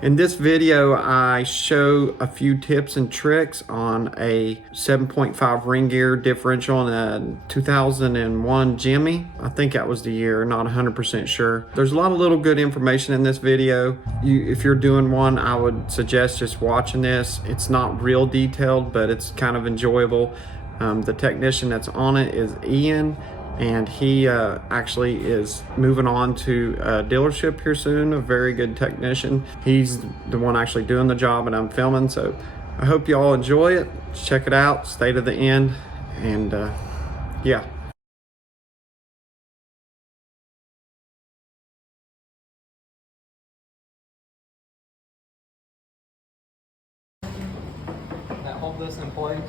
In this video, I show a few tips and tricks on a 7.5 ring gear differential in a 2001 GMC. I think that was the year, not 100% sure. There's a lot of little good information in this video. If you're doing one, I would suggest just watching this. It's not real detailed, but it's kind of enjoyable. The technician that's on it is Ian, and he actually is moving on to a dealership here soon, a very good technician. He's the one actually doing the job and I'm filming, so I hope you all enjoy it. Check it out, stay to the end, and yeah. That hold this in place.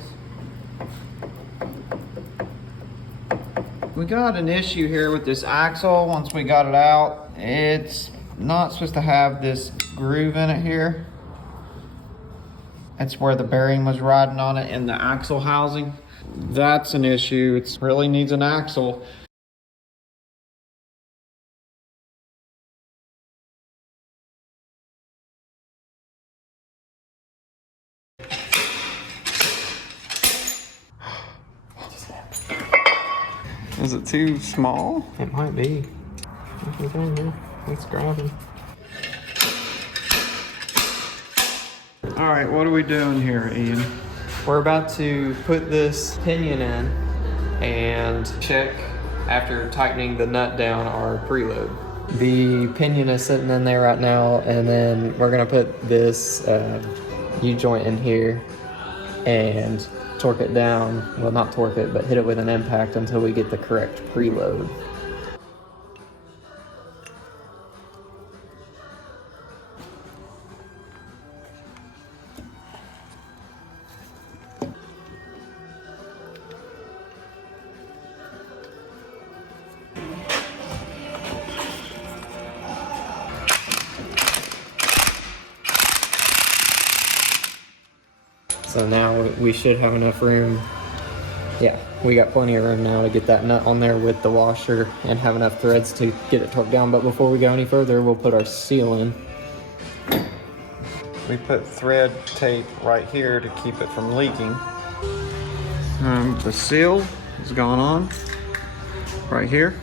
We got an issue here with this axle. Once we got it out, it's not supposed to have this groove in it here. That's where the bearing was riding on it in the axle housing. That's an issue. It really needs an axle. Is it too small? It might be. Let's grab him. All right, what are we doing here, Ian? We're about to put this pinion in and check, after tightening the nut down, our preload. The pinion is sitting in there right now, and then we're gonna put this U-joint in here and torque it down. Well, not torque it, but hit it with an impact until we get the correct preload. So now we should have enough room. Yeah, we got plenty of room now to get that nut on there with the washer and have enough threads to get it torqued down. But before we go any further, we'll put our seal in. We put thread tape right here to keep it from leaking. The seal has gone on right here.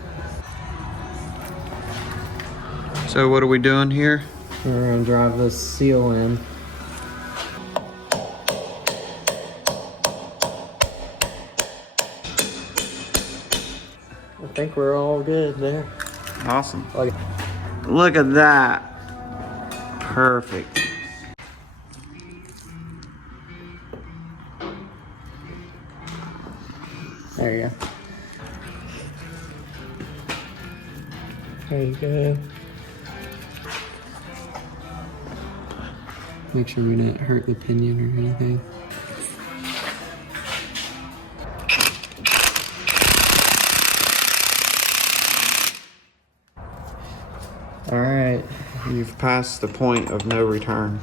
So what are we doing here? We're gonna drive this seal in. I think we're all good there. Awesome. Okay. Look at that. Perfect. There you go. There you go. Make sure we don't hurt the pinion or anything. All right. You've passed the point of no return.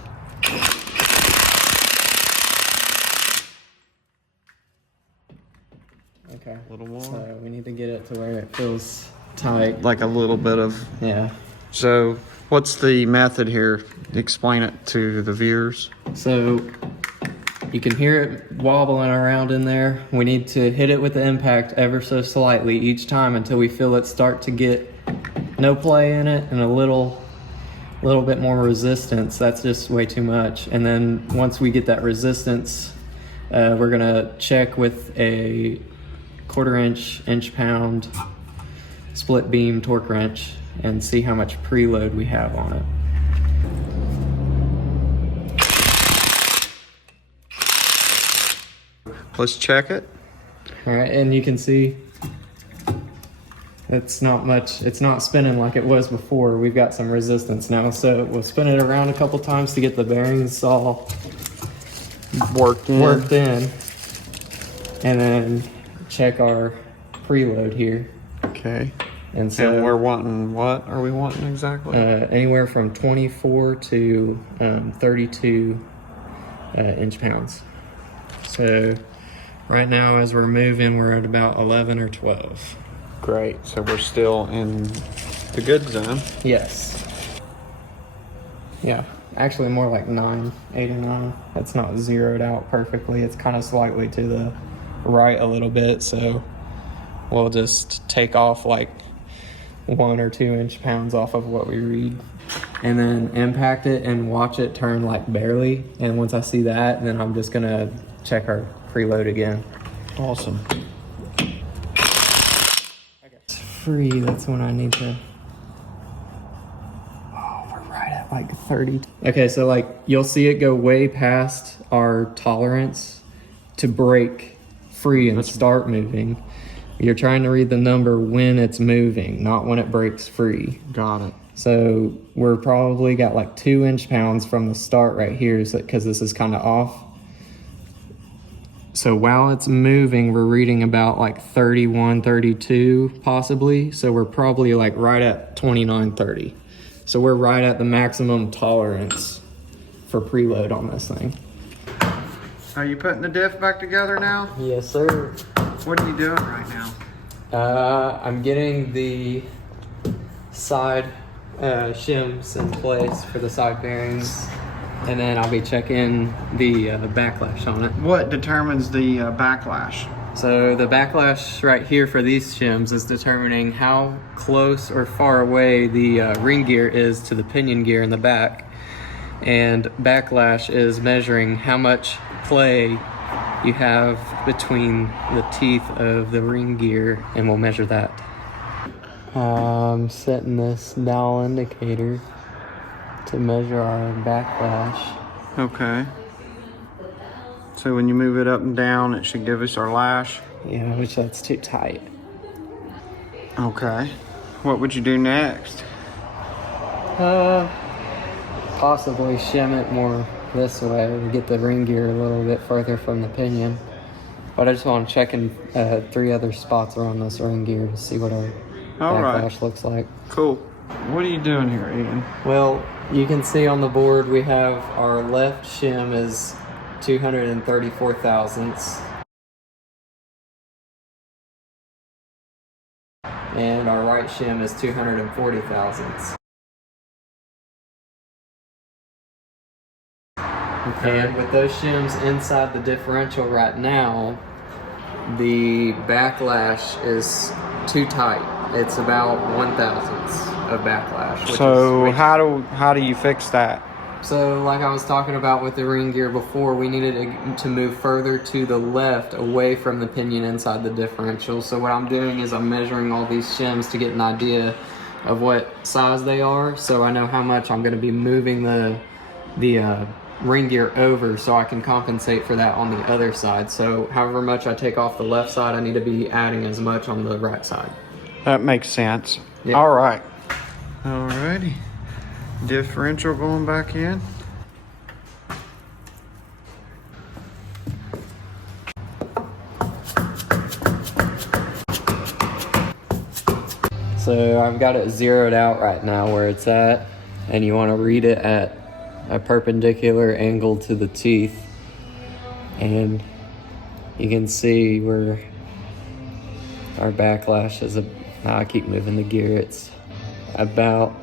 Okay. A little more. So we need to get it to where it feels tight. Like a little bit of. Yeah. So what's the method here? Explain it to the viewers. So you can hear it wobbling around in there. We need to hit it with the impact ever so slightly each time until we feel it start to get no play in it and a little bit more resistance. That's just way too much. And then once we get that resistance, we're gonna check with a 1/4 inch-pound split beam torque wrench and see how much preload we have on it. Let's check it. All right, and you can see it's not much, it's not spinning like it was before. We've got some resistance now, so we'll spin it around a couple times to get the bearings all worked in, and then check our preload here. Okay. And so we're wanting, what are we wanting exactly? Anywhere from 24 to 32 inch-pounds. So right now as we're moving, we're at about 11 or 12. Great, so we're still in the good zone. Yes. Yeah, Actually more like 9, 8 or 9. It's not zeroed out perfectly. It's kind of slightly to the right a little bit, so we'll just take off like 1 or 2 inch-pounds off of what we read, and then impact it and watch it turn like barely. And once I see that, then I'm just gonna check our preload again. Awesome. It's free, that's when I need to. Oh, we're right at like 30. Okay, so like you'll see it go way past our tolerance to break free and start moving. You're trying to read the number when it's moving, not when it breaks free. Got it. So we're probably got like 2 inch-pounds from the start right here, because this is kind of off. So while it's moving, we're reading about like 31, 32 possibly. So we're probably like right at 29, 30. So we're right at the maximum tolerance for preload on this thing. Are you putting the diff back together now? Yes, sir. What are you doing right now? I'm getting the side shims in place for the side bearings, and then I'll be checking the backlash on it. What determines the backlash? So the backlash right here for these shims is determining how close or far away the ring gear is to the pinion gear in the back, and backlash is measuring how much play you have between the teeth of the ring gear, and we'll measure that. I'm setting this dial indicator to measure our backlash. Okay. So when you move it up and down, it should give us our lash. Yeah, which that's too tight. Okay. What would you do next? Possibly shim it more this way to get the ring gear a little bit further from the pinion. But I just want to check in 3 other spots around this ring gear to see what our backlash looks like. Cool. What are you doing here, Ian? Well, you can see on the board we have our left shim is 234 thousandths. And our right shim is 240 thousandths. Okay. And with those shims inside the differential right now, the backlash is too tight. It's about 1/1000th of backlash. So how do you fix that? So like I was talking about with the ring gear before, we needed to move further to the left away from the pinion inside the differential. So what I'm doing is I'm measuring all these shims to get an idea of what size they are, so I know how much I'm going to be moving the ring gear over, so I can compensate for that on the other side. So however much I take off the left side, I need to be adding as much on the right side. That makes sense. Yeah. All right. Alrighty. Differential going back in. So I've got it zeroed out right now where it's at, and you want to read it at a perpendicular angle to the teeth, and you can see where our backlash is. I keep moving the gear. It's about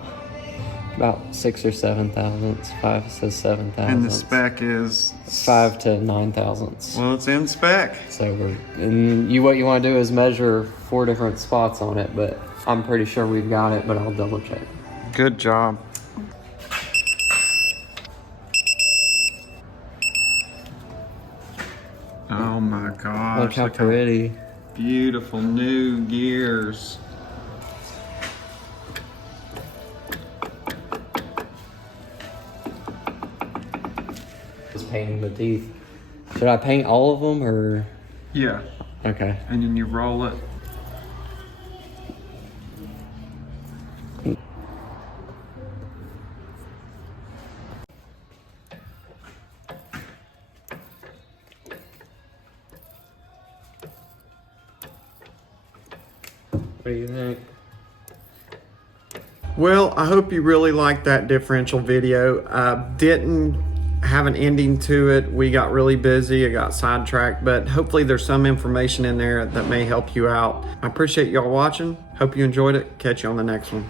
6 or 7 thousandths. 5 to 7 thousandths. And the spec is 5 to 9 thousandths. Well, it's in spec. So what you want to do is measure 4 different spots on it, but I'm pretty sure we've got it, but I'll double check. Good job. Oh my gosh. Look how pretty. Beautiful new gears. Just painting the teeth. Should I paint all of them or? Yeah. Okay. And then you roll it. What do you think? Well, I hope you really liked that differential video. Didn't have an ending to it. We got really busy. I got sidetracked, but hopefully there's some information in there that may help you out. I appreciate y'all watching. Hope you enjoyed it. Catch you on the next one.